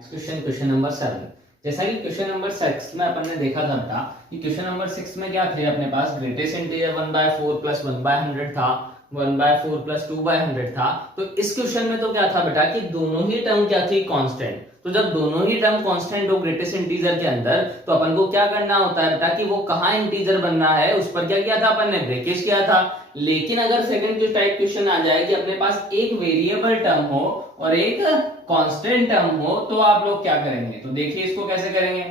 Question number 7। जैसा कि question number 6 में अपन ने देखा था बेटा कि क्वेश्चन नंबर 6 में क्या थे अपने पास ग्रेटेस्ट इंटीजर 1/4 प्लस 1/100 था, 1/4 प्लस 2/100 था। तो इस क्वेश्चन में तो क्या था बेटा कि दोनों ही टर्म क्या थी कांस्टेंट। तो जब दोनों ही टर्म कांस्टेंट हो ग्रेटेस्ट इंटीजर के अंदर तो अपन को क्या करना होता है बेटा कि वो कहाँ इंटीजर बनना है उस पर क्या किया था अपन ने ब्रेकेज किया था। लेकिन अगर सेकंड टाइप क्वेश्चन आ जाए कि अपने पास एक वेरिएबल टर्म हो और एक कांस्टेंट टर्म हो तो आप लोग क्या करेंगे। तो देखिए इसको कैसे करेंगे।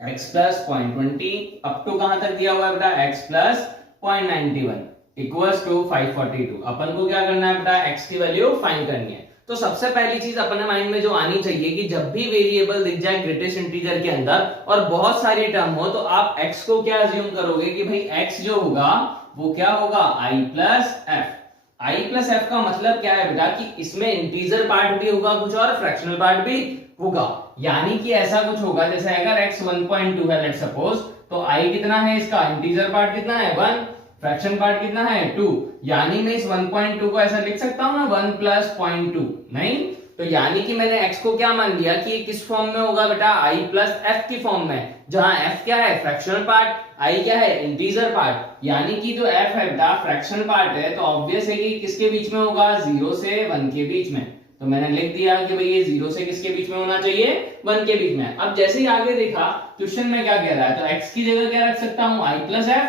x प्लस 0.20 अप टू कहां तक दिया हुआ है बेटा x प्लस 0.91 इक्वल्स टू 542। अपन को क्या करना है बेटा x की वैल्यू फाइंड करनी है। तो सबसे पहली चीज अपने माइंड में जो आनी चाहिए कि जब भी वेरिएबल दिख जाए ग्रेटेस्ट इंटीजर के अंदर और बहुत सारी टर्म हो तो आप x को क्या अज्यूम करोगे कि भाई x जो होगा वो क्या होगा i plus F. i plus F का मतलब क्या है बेटा कि इसमें इंटीजर पार्ट भी होगा कुछ और फ्रैक्शनल पार्ट भी होगा। यानी कि ऐसा कुछ होगा जैसे अगर x 1.2 है लेट सपोज तो i कितना है इसका इंटीजर पार्ट कितना है 1, फ्रैक्शन पार्ट कितना है 2। यानी मैं इस 1.2 को ऐसा लिख सकता हूं ना 1 प्लस 0.2 नहीं। तो यानी कि मैंने x को क्या मान लिया कि ये किस फॉर्म में होगा बेटा i प्लस एफ की फॉर्म में, जहां f क्या है फ्रैक्शनल पार्ट, i क्या है इंटीजर पार्ट। यानी कि जो f है बेटा फ्रैक्शनल पार्ट है तो ऑब्वियस है कि किसके बीच में होगा 0 से 1 के बीच में। तो मैंने लिख दिया कि भाई ये 0 से किसके बीच में होना चाहिए 1 के बीच में। अब जैसे ही आगे देखा क्वेश्चन में क्या कह रहा है तो x की जगह क्या रख सकता हूं i प्लस एफ।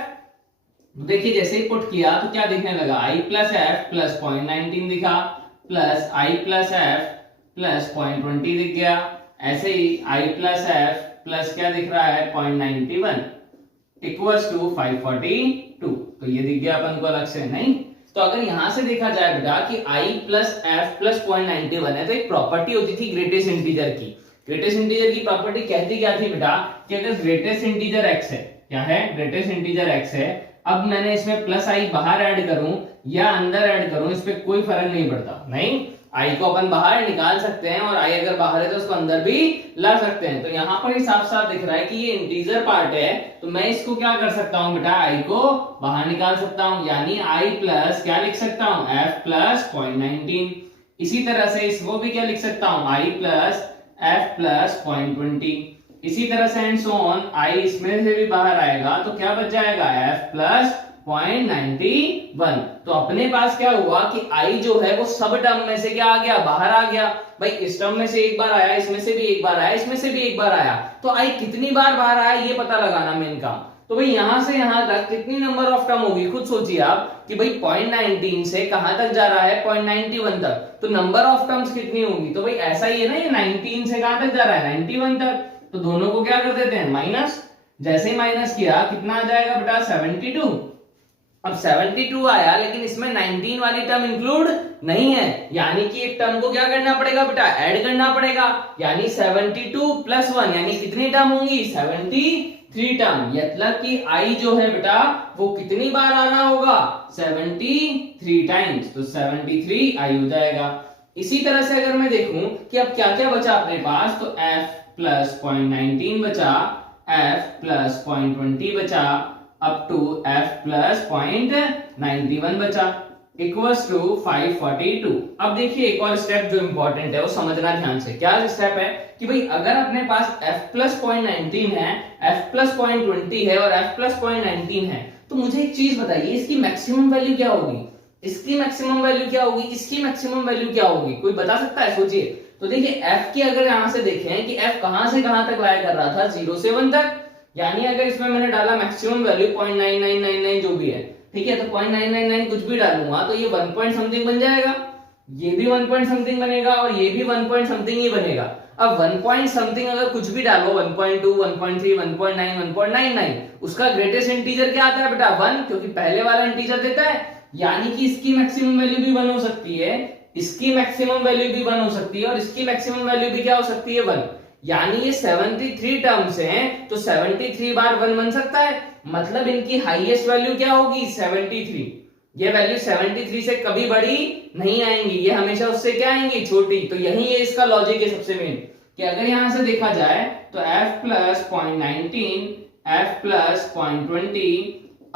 देखिए जैसे ही पुट किया तो क्या दिखने लगा i प्लस एफ प्लस 0.19 दिखा plus i plus F plus 0.20 दिख गया। ऐसे ही i प्लस एफ प्लस क्या दिख रहा है 0.91 इक्वल्स टू 542। तो ये दिख गया अपन को अलग से नहीं। तो अगर यहां से देखा जाए बेटा कि i प्लस एफ प्लस 0.91 है तो एक प्रॉपर्टी होती थी ग्रेटेस्ट इंटीजर की। ग्रेटेस्ट इंटीजर की प्रॉपर्टी कहती क्या थी बेटा कि अगर ग्रेटेस्ट इंटीजर x है, क्या है ग्रेटेस्ट इंटीजर x है, अब मैंने इसमें प्लस आई बाहर ऐड करूं या अंदर ऐड करूं इस पे कोई फर्क नहीं पड़ता नहीं। आई को अपन बाहर निकाल सकते हैं और आई अगर बाहर है तो उसको अंदर भी ला सकते हैं। तो यहाँ पर ही साफ साफ दिख रहा है कि ये इंटीजर पार्ट है तो मैं इसको क्या कर सकता हूँ बेटा आई को बाहर निकाल सकता हूँ। यानी आई प्लस क्या लिख सकता हूँ एफ प्लस 0.19। इसी तरह से इसको भी क्या लिख सकता हूँ आई प्लस एफ प्लस 0.20। इसी तरह से एंड सो ऑन i इसमें से भी बाहर आएगा तो क्या बच जाएगा f प्लस 0.91। तो अपने पास क्या हुआ कि i जो है वो सब टर्म में से क्या आ गया बाहर आ गया। भाई इस टर्म में से एक बार आया, इसमें से भी एक बार आया, इसमें से भी एक बार आया, तो i कितनी बार बाहर आया ये पता लगाना मेन काम। तो भाई यहां से यहां तक कितनी नंबर ऑफ टर्म होगी खुद सोचिए आप कि भाई 0.19 से कहां तक जा रहा है 0.91 तक, तो नंबर ऑफ टर्म्स कितनी होगी। तो भाई ऐसा ही है ना ये 19 से कहां तक जा रहा है 91 तक, तो दोनों को क्या कर देते हैं माइनस। जैसे ही माइनस किया कितना आ जाएगा बेटा 72। अब 72 आया लेकिन इसमें 19 वाली टर्म इंक्लूड नहीं है। यानी कि एक टर्म को क्या करना पड़ेगा बेटा ऐड करना पड़ेगा। यानी 72 प्लस 1 यानी कितनी टर्म होंगी 73 टर्म। मतलब कि i जो है बेटा वो कितनी बार आना होगा 73 टाइम्स। तो 73 i हो जाएगा। इसी तरह से अगर मैं देखूं कि अब क्या क्या बचा अपने पास तो f प्लस 0.19 बचा, f प्लस 0.20 बचा अप टू f प्लस 0.91 बचा इक्वल्स टू 542। अब देखिए एक और स्टेप जो इंपॉर्टेंट है वो समझना ध्यान से। क्या स्टेप है कि भाई अगर अपने पास f प्लस 0.19 है, f प्लस 0.20 है और f प्लस 0.19 है तो मुझे एक चीज बताइए इसकी मैक्सिमम वैल्यू क्या होगी, इसकी मैक्सिमम वैल्यू क्या होगी, इसकी मैक्सिमम वैल्यू क्या होगी, कोई बता सकता है सोचिए। तो देखिए f की अगर यहां से देखें कि f कहां से कहां तक लाया कर रहा था 0 से 1 तक। यानी अगर इसमें मैंने डाला मैक्सिमम वैल्यू 0.9999 जो भी है ठीक है, तो 0.999 कुछ भी डालूंगा तो ये 1 पॉइंट समथिंग बन जाएगा, ये भी 1 पॉइंट समथिंग बनेगा और ये भी 1 पॉइंट समथिंग ही बनेगा। अब 1 पॉइंट समथिंग अगर कुछ भी डालो 1.2 1.3 1.9 1.99 उसका ग्रेटेस्ट इंटीजर क्या आता है बेटा 1, क्योंकि पहले वाला इंटीजर देता है। यानी कि इसकी मैक्सिमम वैल्यू भी 1 हो सकती है, इसकी मैक्सिमम वैल्यू भी 1 हो सकती है और इसकी मैक्सिमम वैल्यू भी क्या हो सकती है 1। यानी ये 73 टर्म्स हैं तो 73 बार 1 बन सकता है। मतलब इनकी हाईएस्ट वैल्यू क्या होगी 73। ये वैल्यू 73 से कभी बड़ी नहीं आएंगी, ये हमेशा उससे क्या आएंगी छोटी। तो यही है इसका लॉजिक है सबसे मेन कि अगर यहां से देखा जाए तो f plus 0.19 f plus 0.20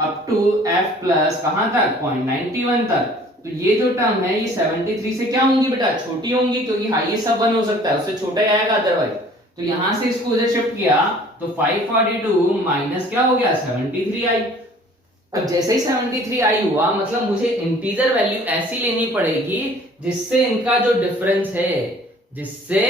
up to f plus कहां तक 0.91 तक तो ये जो टर्म है ये 73 से क्या होंगी बेटा, छोटी होंगी, क्योंकि हाईएस्ट सब 1 हो सकता है, उससे छोटा ही आएगा अदरवाइज। तो यहां से इसको उधर शिफ्ट किया तो 542 माइनस क्या हो गया 73 आई। अब जैसे ही 73 आई हुआ, मतलब मुझे इंटीजर वैल्यू ऐसी लेनी पड़ेगी जिससे इनका जो डिफरेंस है, जिससे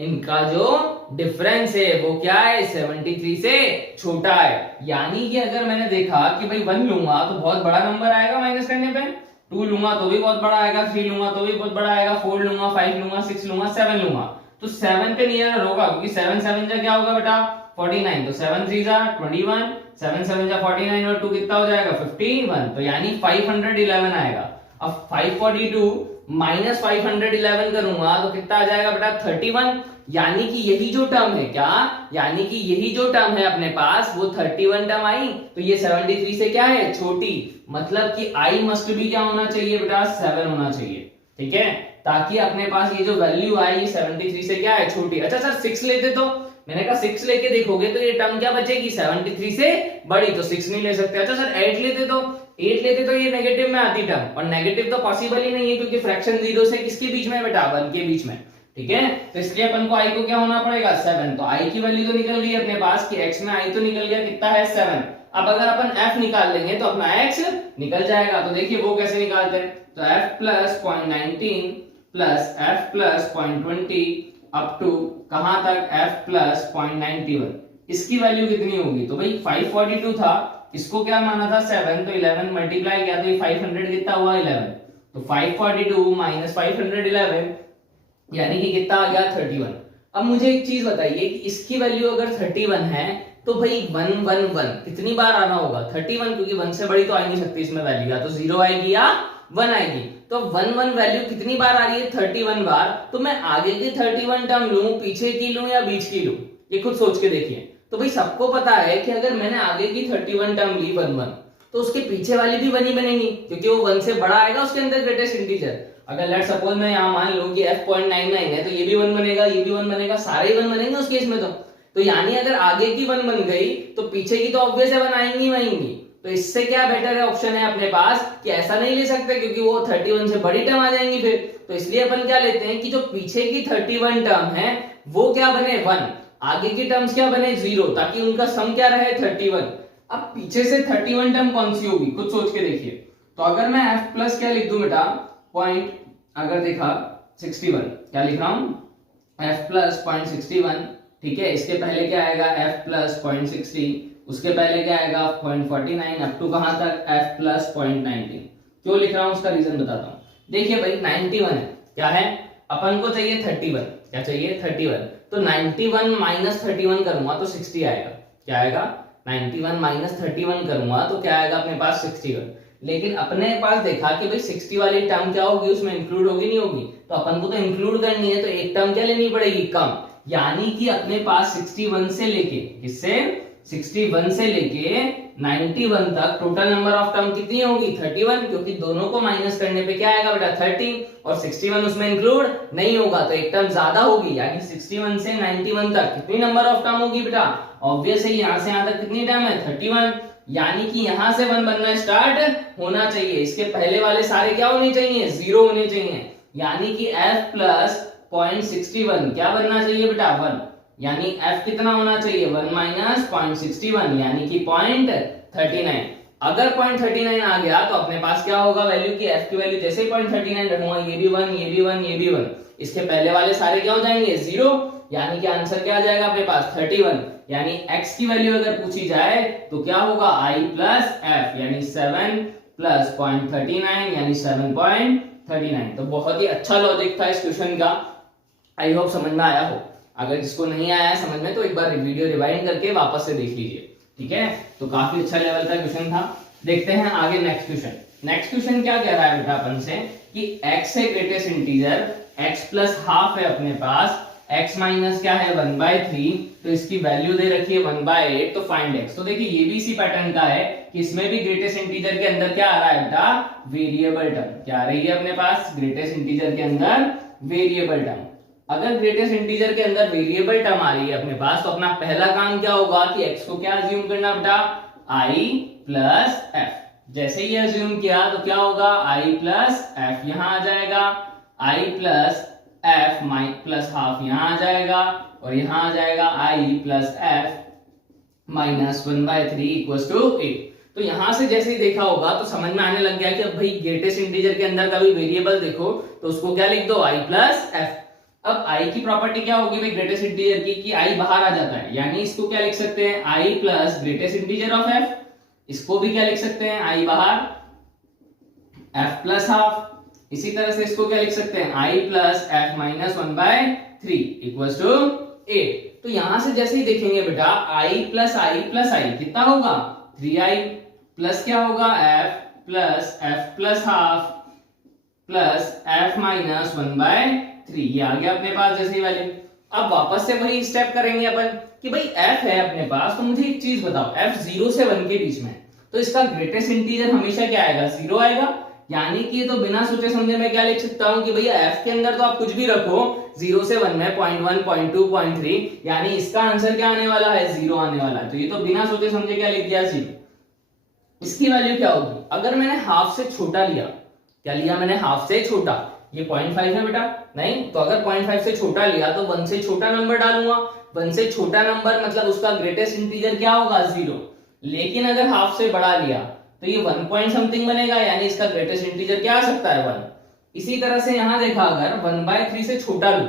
इनका जो डिफरेंस है वो क्या है, 73 से छोटा है। यानी कि अगर मैंने देखा कि भाई 1 लूंगा तो बहुत बड़ा नंबर आएगा माइनस करने पे, 2 लूंगा तो भी बहुत बड़ा आएगा, 3 लूंगा तो भी बहुत बड़ा आएगा, 4 लूंगा, 5 लूंगा, 6 लूंगा, 7 लूंगा, तो 7 पे नियर होगा, क्योंकि 7 7 जा क्या होगा बेटा 49, तो 7 3 जा 21, 7 7 जा 49 और 2 कितना हो जाएगा 51, तो यानी 511 आएगा। अब 542 माइनस 511 करूंगा तो कितना आ जाएगा बेटा 31, यानी कि यही जो टर्म है, क्या, यानी कि यही जो टर्म है अपने पास वो 31 टर्म आई, तो ये 73 से क्या है छोटी, मतलब कि आई मस्ट भी क्या होना चाहिए बेटा 7 होना चाहिए, ठीक है, ताकि अपने पास ये जो वैल्यू आए ये 73 से क्या है छोटी। अच्छा सर 6 लेते तो, मैंने कहा 6 लेके देखोगे तो ये टर्म क्या बचेगी 73 से बड़ी, तो 6 नहीं ले सकते। अच्छा सर 8 लेते तो, 8 लेते तो ये नेगेटिव में आती टर्म, और नेगेटिव तो पॉसिबल ही नहीं है क्योंकि फ्रैक्शन 0 से किसके बीच में बेटा 1 के बीच में, ठीक है। तो इसलिए अपन को आई को क्या होना पड़ेगा 7, तो आई की वैल्यू तो निकल गई अपने पास कि x में आई तो निकल गया कितना है 7। अब अगर अपन f निकाल लेंगे तो अपना x निकल जाएगा, तो देखिए वो कैसे निकालते हैं, तो f plus 0.19 plus f plus 0.20 up to कहां तक f प्लस 0.91, इसकी वैल्यू कितनी होगी, तो भाई 542 था, इसको क्या माना था 7, तो 11 मल्टीप्लाई किया तो ये 500 कितना हुआ 11, तो 542 माइनस 511 यानी कि कितना आ गया 31। अब मुझे एक चीज बताइए कि इसकी वैल्यू अगर 31 है तो भाई 111 कितनी बार आना होगा 31, क्योंकि 1 से बड़ी तो आ नहीं सकती इसमें वैल्यू, या तो 0 आएगी या 1 आएगी, तो 11 वैल्यू कितनी बार आ रही है 31 बार। तो मैं आगे की 31 टर्म लूं, पीछे की लूं या बीच की लूं, ये खुद सोच के देखिए। तो भाई सबको पता है कि अगर मैंने आगे की 31 टर्म ली 1 तो उसके पीछे वाली भी 1 ही बनेगी, क्योंकि वो 1 से बड़ा आएगा उसके अंदर ग्रेटेस्ट इंटीजर। अगर लेट सपोज मैं यहाँ मान लूं कि f 0.99 है तो ये भी 1 बनेगा, ये भी 1 बनेगा, सारे 1 बनेंगे उस केस में। तो यानी अगर आगे की 1 बन गई तो पीछे की तो ऑब्वियस है 1 आएंगी वहीं। तो इससे क्या बेटर है ऑप्शन है अपने पास कि ऐसा नहीं ले सकते क्योंकि वो 31 से बड़ी टर्म आ जाएंगी फिर। तो इसलिए अपन क्या लेते हैं कि जो पीछे की 31 टर्म है वो क्या बने 1, आगे की टर्म्स क्या बने 0, ताकि उनका सम क्या रहे 31। अब पीछे से 31 टर्म कौन सी होगी कुछ सोच के देखिए। तो अगर मैं f प्लस क्या लिख दूं बेटा पॉइंट, अगर देखा 61, क्या लिख रहा हूं f प्लस 0.61, ठीक है। इसके पहले क्या आएगा f प्लस 0.60, उसके पहले क्या आएगा 0.49 अप टू कहां तक f प्लस 0.19। क्यों लिख रहा हूं उसका रीजन बताता हूं। देखिए भाई 91 है, क्या है अपन को चाहिए 31, क्या चाहिए 31, तो 91 माइनस 31 करूंगा तो 60 आएगा, क्या आएगा 91 माइनस 31 करूंगा तो क्या आएगा अपने पास 61। लेकिन अपने पास देखा कि भाई 60 वाली टर्म क्या होगी उसमें इंक्लूड होगी नहीं होगी, तो अपन को तो इंक्लूड करनी है, तो एक टर्म क्या लेनी पड़ेगी कम, यानी कि अपने पास 61 से लेके किससे 61 से लेके 91 तक टोटल नंबर ऑफ टर्म कितनी होगी 31, क्योंकि दोनों को माइनस करने पे क्या आएगा बेटा 30 और 61 उसमें इंक्लूड नहीं होगा, तो एक टर्म ज्यादा होगी, यानी 61 से 91 तक कितनी नंबर ऑफ टर्म होगी बेटा, ऑब्वियस है यहां से यहां तक कितनी टर्म है 31, यानी कि यहां से 1 बनना स्टार्ट होना चाहिए, इसके पहले वाले सारे क्या होने चाहिए 0 होने चाहिए, यानी कि f प्लस 0.61 क्या बनना चाहिए बेटा 1, यानी f कितना होना चाहिए 1 माइनस 0.61 यानी कि 0.39। अगर 0.39 आ गया तो अपने पास क्या होगा वैल्यू की f की वैल्यू जैसे ही 0.39 रखूंगा ये भी 1, ये भी 1, ये भी 1, इसके पहले वाले सारे क्या हो जाएंगे 0, यानी कि आंसर क्या आ जाएगा अपने पास 31, यानी x की वैल्यू अगर पूछी जाए तो क्या होगा i प्लस f, यानी 7 प्लस 0.39 यानी 7.39। तो बहुत ही अच्छा लॉजिक था इस क्वेश्चन का, आई होप समझ में आया हो। अगर जिसको नहीं आया समझ में तो एक बार वीडियो रिवाइंड करके वापस से देख लीजिए, ठीक है। तो काफी अच्छा लेवल का क्वेश्चन था। देखते हैं आगे नेक्स्ट क्वेश्चन। नेक्स्ट क्वेश्चन क्या कह रहा है बेटा अपन से कि x है greatest integer, x plus half है अपने पास, x माइनस क्या है 1/3, तो इसकी वैल्यू दे रखी है 1/8, तो फाइंड x। तो देखिए ये भी इसी पैटर्न का है कि इसमें भी ग्रेटेस्ट इंटीजर के अंदर क्या आ रहा है बेटा वेरिएबल टर्म, क्या आ रही है अपने पास ग्रेटेस्ट इंटीजर के अंदर वेरिएबल टर्म। अगर ग्रेटेस्ट इंटीजर के अंदर वेरिएबल टर्म आ रही है अपने पास तो अपना पहला काम क्या होगा कि x को क्या अज्यूम करना बेटा i प्लस f, जैसे ही अज्यूम किया तो क्या होगा, आई प्लस एफ यहां आ जाएगा, I plus F plus half यहां आ जाएगा, और यहां आ जाएगा I plus F minus 1/3 equal to 8। तो यहां से जैसे ही देखा होगा तो समझ में आने लग गया कि अब भाई ग्रेटेस्ट इंटीजर के अंदर का भी वेरिएबल देखो तो उसको क्या लिख दो, आई प्लस एफ। अब आई की प्रॉपर्टी क्या होगी भाई ग्रेटेस्ट इंटीजर की, कि आई बाहर आ जाता है, यानी इसको क्या लिख सकते हैं, I plus greatest integer of F. इसको भी क्या लिख सकते हैं, आई बाहर एफ प्लस हाफ। इसी तरह से इसको क्या लिख सकते हैं, I plus F minus 1/3 equal to 8। तो यहां से जैसे ही देखेंगे बेटा आई प्लस आई कितना होगा, 3i प्लस क्या होगा, F plus half plus F minus 1/3, ये आ गया अपने पास जैसे ही वैल्यू। अब वापस से वही स्टेप करेंगे अपन कि भाई f है अपने पास, तो मुझे एक चीज बताओ, f 0 से 1 के बीच में, तो इसका ग्रेटेस्ट इंटीजर हमेशा क्या आएगा, 0 आएगा। यानी कि तो बिना सोचे समझे मैं क्या लिख सकता हूं कि भैया f के अंदर तो आप कुछ भी रखो, 0 से 1 में 0.1 0.2 0.3, यानी इसका आंसर क्या आने वाला है, 0 आने वाला है। तो ये तो बिना सोचे समझे क्या लिख दिया, 0। इसकी वैल्यू क्या होगी, अगर मैंने हाफ से छोटा लिया, क्या लिया मैंने, हाफ से छोटा, ये 0.5 है बेटा, नहीं तो अगर 0.5 से छोटा लिया तो 1 से छोटा नंबर डालूंगा, 1 से छोटा नंबर मतलब उसका ग्रेटेस्ट इंटीजर क्या होगा, 0। लेकिन अगर हाफ से बड़ा लिया तो ये 1 पॉइंट समथिंग बनेगा, यानी इसका ग्रेटेस्ट इंटीजर क्या आ सकता है, 1। इसी तरह से यहां देखा, अगर 1/3 से छोटा लू,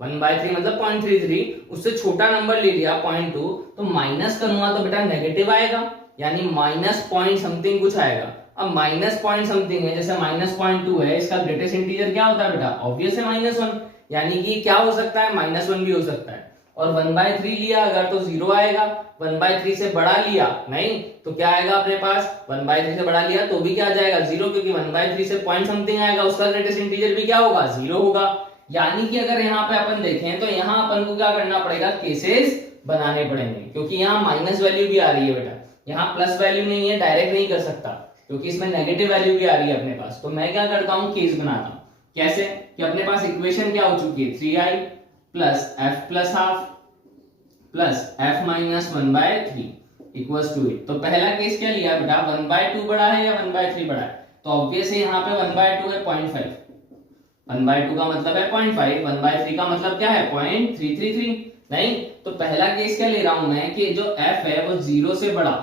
1/3 मतलब 0.33, उससे छोटा नंबर ले लिया 0.2, तो माइनस करूंगा तो बेटा नेगेटिव आएगा, यानी माइनस पॉइंट समथिंग कुछ आएगा। अब माइनस पॉइंट समथिंग है, जैसे -0.2 है, इसका ग्रेटेस्ट इंटीजर क्या होता है बेटा, ऑब्वियस है -1, यानी कि क्या हो सकता है, -1 भी हो सकता है। और 1/3 लिया अगर तो 0 आएगा, 1/3 से बड़ा लिया नहीं तो क्या आएगा अपने पास, 1/3 से बड़ा लिया तो भी क्या आ जाएगा, 0, क्योंकि 1/3 से पॉइंट समथिंग आएगा, उसका ग्रेटेस्ट इंटीजर भी क्या होगा, 0 होगा। यानी कि अगर यहाँ पे अपन देखें तो यहाँ अपन को क्या करना पड़ेगा, केसेस बनाने पड़ेंगे, क्योंकि यहाँ माइनस वैल्यू भी आ रही है बेटा, यहाँ प्लस वैल्यू नहीं है, डायरेक्ट नहीं कर सकता क्योंकि इसमें नेगेटिव वैल्यू भी आ रही है अपने पास। तो मैं क्या करता हूँ, केस बनाता हूँ। कैसे कि अपने पास इक्वेशन क्या हो चुकी है, 3i plus F plus half plus F minus 1/3 equals to 8। तो पहला केस क्या लिया बेटा, 1/2 बड़ा है या 1/3 बड़ा है, तो ऑब्वियस है यहाँ पे 1/2 है 0.5, 1/2 का मतलब है 0.5, 1/3 का मतलब क्या है 0.333, नहीं तो पहला केस क्या ले रहा हूं मैं कि जो f है वो 0 से बड़ा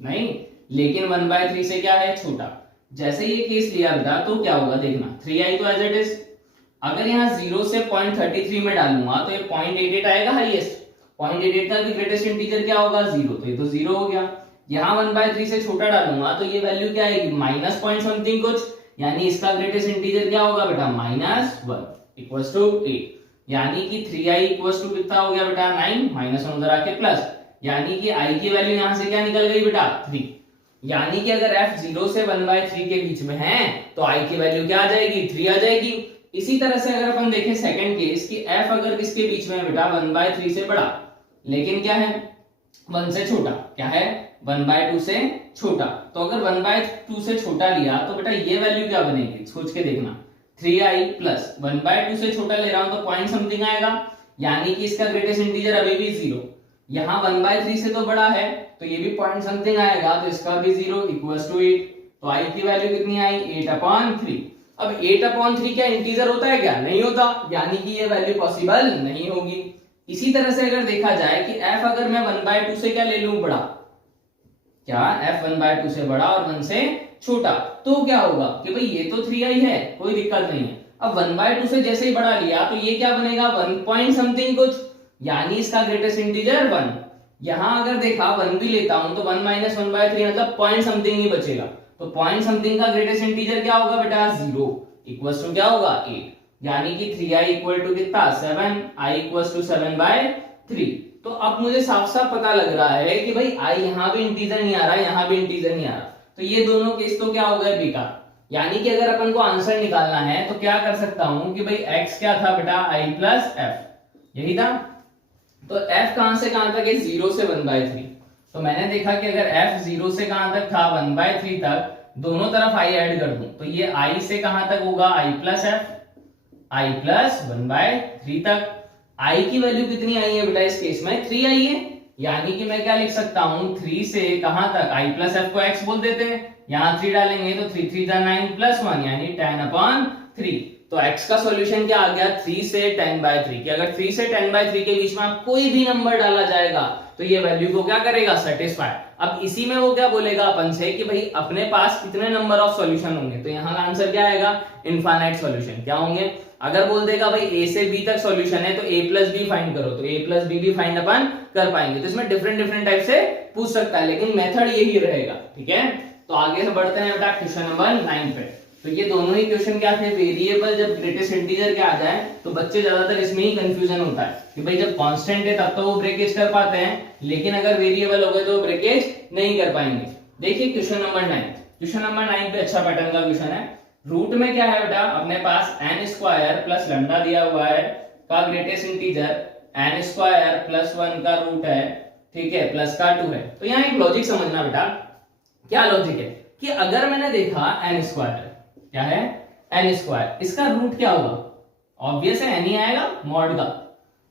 नहीं, लेकिन 1/3 से क्या है छोटा। जैसे ये केस लिया बेटा तो क्या होगा देखना, 3i तो एज इट इज, अगर यहाँ 0 से 0.33 में डालूंगा तो ये 0.88 आएगा हाईएस्ट, 0.88 का भी ग्रेटेस्ट इंटीजर क्या होगा, 0, तो ये तो 0 हो गया। यहाँ 1/3 से छोटा डालूंगा तो ये वैल्यू क्या आएगी, माइनस पॉइंट समथिंग कुछ, यानी इसका ग्रेटेस्ट इंटीजर क्या होगा बेटा, -1 इक्वल्स टू 8, यानी कि 3i इक्वल्स टू कितना हो गया बेटा, 9, -1 उधर आके प्लस, यानी कि i की वैल्यू यहां से क्या निकल गई बेटा, 3। यानी कि अगर f 0 से 1/3 के बीच में है तो i की वैल्यू क्या आ जाएगी, 3 आ जाएगी। इसी तरह से अगर अपन देखें सेकंड केस कि f अगर किसके बीच में है बेटा, 1/3 से बड़ा लेकिन क्या है 1 से छोटा, क्या है 1/2 से छोटा। तो अगर 1/2 से छोटा लिया तो बेटा ये वैल्यू क्या बनेगी, सोच के देखना, 3i प्लस 1/2 से छोटा ले रहा हूं तो पॉइंट समथिंग आएगा, यानी कि इसका ग्रेटेस्ट इंटीजर अभी भी 0। यहाँ 1/3 से तो बड़ा है तो ये भी पॉइंट समथिंग आएगा, तो इसका भी 0 इक्वल्स टू 8। तो i की वैल्यू कितनी आई, 8/3। अब 8/3 क्या इंटीजर होता है क्या, नहीं होता, यानी कि ये वैल्यू पॉसिबल नहीं होगी। इसी तरह से अगर देखा जाए कि f अगर मैं 1/2 से क्या ले लूं बड़ा, क्या f 1/2 से बड़ा और 1 से छोटा, तो क्या होगा कि भाई ये तो 3i है, कोई दिक्कत नहीं है। अब 1/2 से जैसे ही बड़ा लिया तो ये क्या बनेगा, 1 पॉइंट समथिंग कुछ, यानी इसका ग्रेटेस्ट इंटीजर 1। यहां अगर देखा 1 भी लेता हूं तो 1 माइनस 1/3 मतलब पॉइंट समथिंग ही बचेगा, तो पॉइंट समथिंग का ग्रेटेस्ट इंटीजर क्या होगा बेटा, 0 इक्वल्स टू क्या होगा 8, यानी कि 3i इक्वल टू कितना 7, i इक्वल्स टू 7/3। तो अब मुझे साफ साफ पता लग रहा है कि भाई i यहाँ भी इंटीजर नहीं आ रहा, यहाँ भी इंटीजर नहीं आ रहा, तो ये दोनों केस तो क्या हो गए बेकार। यानी कि अगर अपन को आंसर निकालना है तो क्या कर सकता हूं कि भाई x क्या था बेटा, i प्लस f, यही था। तो f कहां से कहां तक है, 0 से 1/3। तो मैंने देखा कि अगर f 0 से कहां तक था, 1/3 तक, दोनों तरफ i ऐड कर दूं तो ये i से कहां तक होगा, i plus f, i plus 1/3 तक। i की वैल्यू कितनी आई है बेटा इस केस में, 3 आई है, यानी कि मैं क्या लिख सकता हूं, 3 से कहां तक, i प्लस f को x बोल देते हैं, यहाँ 3 डालेंगे तो 3 3 9 प्लस 1 यानी 10/3। तो x का सॉल्यूशन क्या आ गया 3 से 10/3 कि अगर 3 से 10/3 के बीच में आप कोई भी नंबर डाला जाएगा तो ये वैल्यू को क्या करेगा सेटिस्फाई। अब इसी में वो क्या बोलेगा अपन से कि भाई अपने पास कितने नंबर ऑफ सॉल्यूशन होंगे, तो यहाँ का आंसर क्या आएगा इनफाइनाइट सॉल्यूशन। क्या होंगे, अगर बोल देगा भाई a से b तक सॉल्यूशन है तो a प्लस बी फाइंड करो, तो a प्लस बी भी फाइंड अपन कर पाएंगे। तो इसमें डिफरेंट डिफरेंट टाइप से पूछ सकता है, लेकिन मेथड यही रहेगा। ठीक है, तो आगे से बढ़ते हैं बेटा क्वेश्चन नंबर 9 पे। तो ये दोनों ही क्वेश्चन क्या थे, वेरिएबल जब ग्रेटेस्ट इंटीजर के आ जाए तो बच्चे ज्यादातर इसमें ही कंफ्यूजन होता है कि भाई जब कांस्टेंट है तब तो वो ब्रेकेज कर पाते हैं, लेकिन अगर वेरिएबल हो गए तो ब्रेकेज नहीं कर पाएंगे। देखिए क्वेश्चन नंबर 9, क्वेश्चन नंबर 9 पे अच्छा पैटर्न का क्वेश्चन है। रूट में क्या है बेटा, अपने पास n स्क्वायर प्लस लैम्डा दिया हुआ है का greatest integer n square plus 1 का रूट है, ठीक है, प्लस का 2 है। तो यहाँ एक लॉजिक समझना बेटा, क्या लॉजिक है कि अगर मैंने देखा n स्क्वायर क्या है n स्क्वायर, इसका रूट क्या होगा, ऑब्वियस है n ही आएगा, मॉड का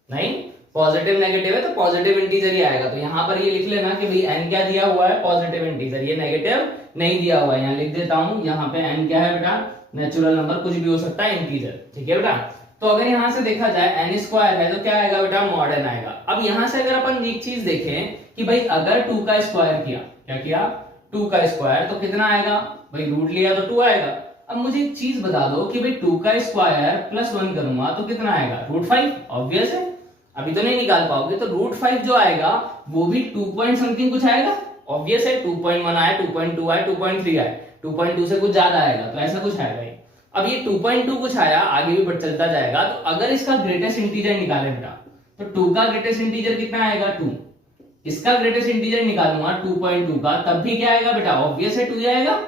नहीं, पॉजिटिव नेगेटिव है तो पॉजिटिव इंटीजर ही आएगा। तो यहाँ पर ये लिख लेना कि भाई n क्या दिया हुआ है पॉजिटिव इंटीजर, ये नेगेटिव नहीं दिया हुआ है। यहाँ लिख देता हूं, यहाँ पे n क्या है बेटा नेचुरल नंबर, कुछ भी हो सकता है इंटीजर, ठीक है बेटा। तो अगर यहाँ से देखा जाए n स्क्वायर है तो क्या आएगा बेटा मॉड n आएगा। अब यहाँ से अगर अपन एक चीज देखें कि भाई अगर 2 का स्क्वायर किया, क्या किया 2 का स्क्वायर तो कितना आएगा, भाई रूट लिया तो 2 आएगा। अब मुझे एक चीज बता दो कि भाई 2 का स्क्वायर प्लस 1 करूंगा तो कितना आएगा, रूट 5, ऑब्वियस है, अभी तो नहीं निकाल पाओगे। तो रूट 5 जो आएगा वो भी 2 पॉइंट समथिंग कुछ आएगा, ऑब्वियस है, 2.1 आया, 2.2 आया, 2.3 आया, 2.2 से कुछ ज्यादा आएगा, तो ऐसा कुछ आएगा ये। अब ये 2.2 कुछ आया, आगे भी बढ़ चलता जाएगा। तो अगर इसका ग्रेटेस्ट इंटीजर निकाले बेटा तो 2 का ग्रेटेस्ट इंटीजर कितना आएगा 2, इसका ग्रेटेस्ट इंटीजर निकालूंगा 2.2 का, तब भी क्या आएगा बेटा, ऑब्वियस है 2 ही आएगा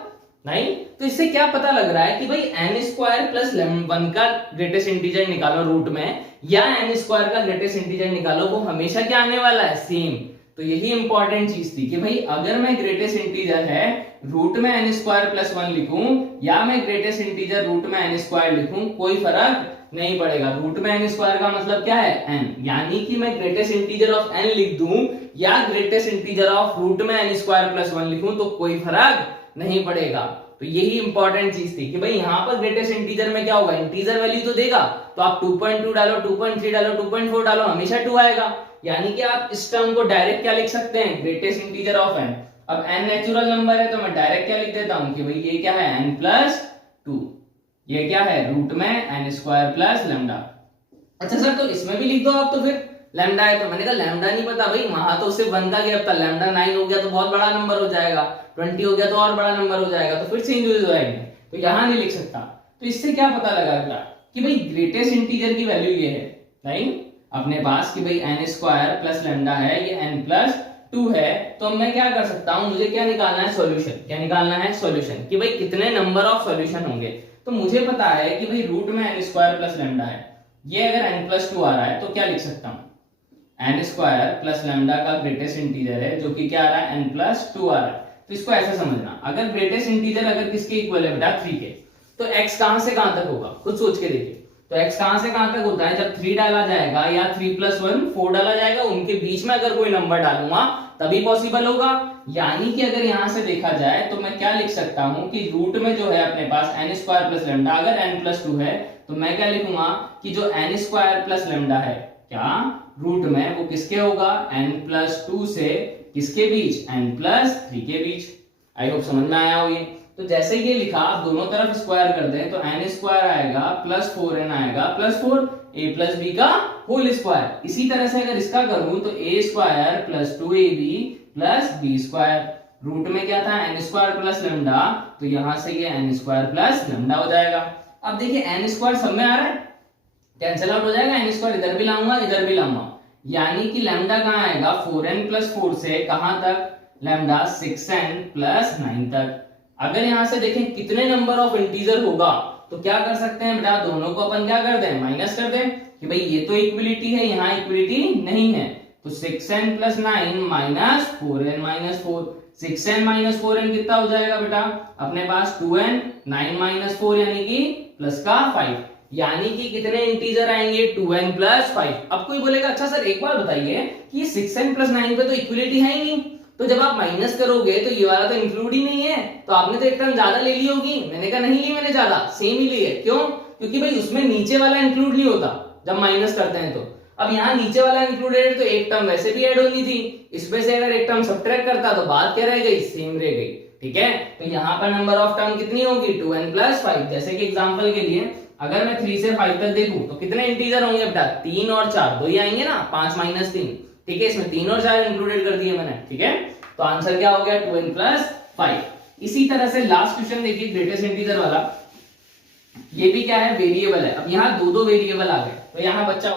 नहीं। तो इससे क्या पता लग रहा है कि भाई n स्क्वायर प्लस 1 का ग्रेटेस्ट इंटीजर निकालो रूट में, या n स्क्वायर का ग्रेटेस्ट इंटीजर निकालो, वो हमेशा क्या आने वाला है सेम। तो यही इंपॉर्टेंट चीज थी कि भाई अगर मैं ग्रेटेस्ट इंटीजर है रूट में n स्क्वायर प्लस 1 लिखूं या मैं ग्रेटेस्ट इंटीजर रूट में n स्क्वायर लिखूं, कोई फर्क नहीं पड़ेगा। रूट में n स्क्वायर का मतलब क्या है n, यानी कि मैं ग्रेटेस्ट इंटीजर ऑफ n लिख दूं या ग्रेटेस्ट इंटीजर ऑफ रूट में n स्क्वायर प्लस 1 लिखूं तो कोई फर्क नहीं पड़ेगा। तो यही इंपॉर्टेंट चीज थी कि भाई यहाँ पर ग्रेटेस्ट इंटीजर में क्या होगा, इंटीजर वैल्यू तो देगा, तो आप 2.2 डालो, 2.3 डालो, 2.4 डालो, हमेशा 2 आएगा। यानी कि आप इस टर्म को डायरेक्ट क्या लिख सकते हैं, ग्रेटेस्ट इंटीजर ऑफ n। अब n नेचुरल नंबर है तो मैं डायरेक्ट क्या लिख देता हूं कि भाई ये क्या है n प्लस 2, ये क्या है रूट में n स्क्वायर प्लस लैम्डा। अच्छा सर तो इसमें भी लिख दो आप, तो फिर लैम्डा है, तो मैंने कहा लैम्डा नहीं पता भाई, वहां तो सिर्फ 1 का गैप था, लैम्डा 9 हो गया तो बहुत बड़ा नंबर हो जाएगा, 20 हो गया तो और बड़ा नंबर हो जाएगा, तो फिर चेंज हो जाएंगे, तो यहां नहीं लिख सकता। तो इससे क्या पता लगा बेटा कि भाई ग्रेटेस्ट इंटीजर की वैल्यू ये है नहीं अपने पास कि भाई n स्क्वायर प्लस लैम्डा है, ये n प्लस 2 है। तो अब मैं क्या कर सकता हूं, मुझे क्या निकालना है सॉल्यूशन, क्या निकालना है सॉल्यूशन, कि भाई कितने नंबर ऑफ सॉल्यूशन होंगे। तो मुझे पता है कि भाई रूट में n स्क्वायर प्लस लैम्डा है, ये अगर n प्लस 2 आ रहा है तो क्या लिख सकता हूं, n स्क्वायर प्लस लैम्डा का ग्रेटेस्ट इंटीजर है जो कि क्या आ रहा है n प्लस 2 आ रहा है। तो इसको ऐसे समझना, अगर ग्रेटेस्ट इंटीजर अगर किसके इक्वल है बेटा 3 के, तो x कहां से कहां तक होगा, खुद सोच के देखिए। तो x कहां से कहां तक होता है, जब 3 डाला जाएगा या 3 प्लस 1 4 डाला जाएगा, उनके बीच में अगर कोई नंबर डालूंगा तभी पॉसिबल होगा। यानी कि अगर यहां से देखा जाए तो मैं क्या लिख सकता हूं कि रूट में जो है अपने पास n स्क्वायर प्लस लैम्डा, अगर n प्लस 2 है तो मैं क्या लिखूंगा कि जो n स्क्वायर प्लस लैम्डा है क्या रूट में, वो किसके होगा n प्लस 2 से किसके बीच, n प्लस 3 के बीच। आई होप समझ में आया हो ये। तो जैसे ये लिखा आप दोनों तरफ स्क्वायर कर दें तो n स्क्वायर आएगा प्लस 4n आएगा प्लस 4 a प्लस b का होल स्क्वायर। इसी तरह से अगर इसका करूं तो a square plus 2ab plus b square, root में क्या था n स्क्वायर प्लस लैम्डा, तो यहां से ये n स्क्वायर प्लस लैम्डा हो जाएगा। अब देखिए n स्क्वायर सब में आ रहा है, कैंसिल आउट हो जाएगा, n स्क्वायर इधर भी लाऊंगा इधर भी लाऊंगा, यानी कि लैम्डा कहां आएगा 4n प्लस 4 से कहां तक, लैम्डा 6n प्लस 9 तक। अगर यहां से देखें कितने नंबर ऑफ इंटीजर होगा तो क्या कर सकते हैं बेटा, दोनों को अपन क्या कर दें माइनस कर दें कि भाई ये तो इक्विलिटी है, यहाँ इक्विलिटी नहीं है। तो 6n plus 9 minus 4n minus 4, 6n minus 4n कितना हो जाएगा बेटा अपने पास 2n, 9 माइनस 4 यानी कि प्लस का 5, यानी कि कितने इंटीजर आएंगे 2n प्लस 5। अब कोई बोलेगा अच्छा सर एक बार बताइए कि 6n प्लस 9 पे तो इक्विलिटी है ही नहीं, तो जब आप माइनस करोगे तो ये वाला तो इंक्लूड ही नहीं है, तो आपने तो एक टर्म ज्यादा ले ली होगी। मैंने कहा नहीं ली मैंने ज्यादा, सेम ही ली है। क्यों? क्योंकि भाई उसमें नीचे वाला इंक्लूड नहीं होता जब माइनस करते हैं तो। अब यहाँ नीचे वाला इंक्लूडेड है तो एक टर्म वैसे भी ऐड होनी थी, इसमें से अगर एक टर्म सब्ट्रैक्ट करता तो बात क्या रह गई, सेम रह गई। ठीक है, तो यहाँ पर नंबर ऑफ टर्म कितनी होगी 2n + 5। जैसे कि एग्जांपल के लिए अगर मैं 3 से 5 तक देखूं तो कितने इंटीजर होंगे बेटा, 3 और 4, दो ही आएंगे ना, 5 - 3। ठीक है, इसमें 3 और 4 इंक्लूडेड कर दिए मैंने। ठीक है, तो आंसर क्या हो गया 2n + 5। इसी तरह से लास्ट क्वेश्चन देखिए ग्रेटेस्ट इंटीजर वाला, ये भी क्या है, वेरिएबल है। अब यहाँ दो वेरिएबल आ गए, तो यहाँ बच्चा